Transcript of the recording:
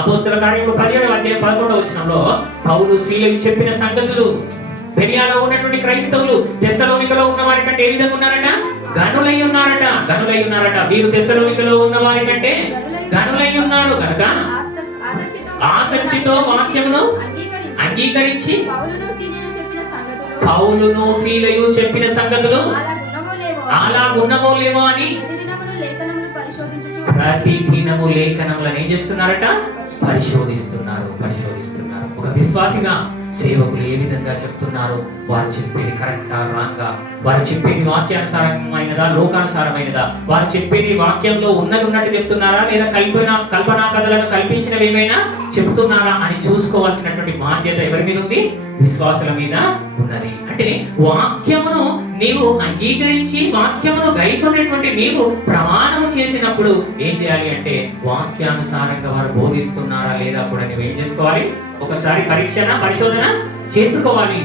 అపోస్తల కార్యములు 17వ అధ్యాయం 11వ వచనంలో పౌలు సీలకు చెప్పిన సంగతులు బెరియాలో ఉన్నటువంటి క్రైస్తవులు తెస్సలోనికలో ఉన్న వారి కంటే ఏ విధంగా ఉన్నారట? గనులై ఉన్నారట. వీరు తెస్సలోనికలో ఉన్న వారి కంటే గనులై ఉన్నారు కనుక ఆసక్తితో వాక్యమును అంగీకరించి పౌలును సీలయు చెప్పిన సంగతులు అలాగున్నవో లేవో అని ప్రతి దినము లేఖనములను ఏం చేస్తున్నారట? పరిశోధిస్తున్నారు. ఒక విశ్వాసిగా సేవకులు ఏ విధంగా చెప్తున్నారు, వారు చెప్పేది కరెక్టా రాంగా, వారు చెప్పేది వాక్యానుసారమైనదా లోకానుసారమైనదా, వారు చెప్పేది వాక్యంలో ఉన్నట్టు చెప్తున్నారా లేదా కల్పనా కథలను కల్పించినవి ఏమైనా చెప్తున్నారా అని చూసుకోవాల్సినటువంటి బాధ్యత ఎవరి మీద ఉంది? విశ్వాసుల మీద ఉన్నది. అంటే వాక్యమును నీవు అంగీకరించి వాక్యమును గైకొనేటువంటి నీవు ప్రమాణము చేసినప్పుడు ఏం చేయాలి అంటే వాక్యానుసారంగా వారు బోధిస్తున్నారా లేదా కూడా నువ్వు ఏం చేసుకోవాలి? ఒకసారి పరిశోధన చేసుకోవాలి.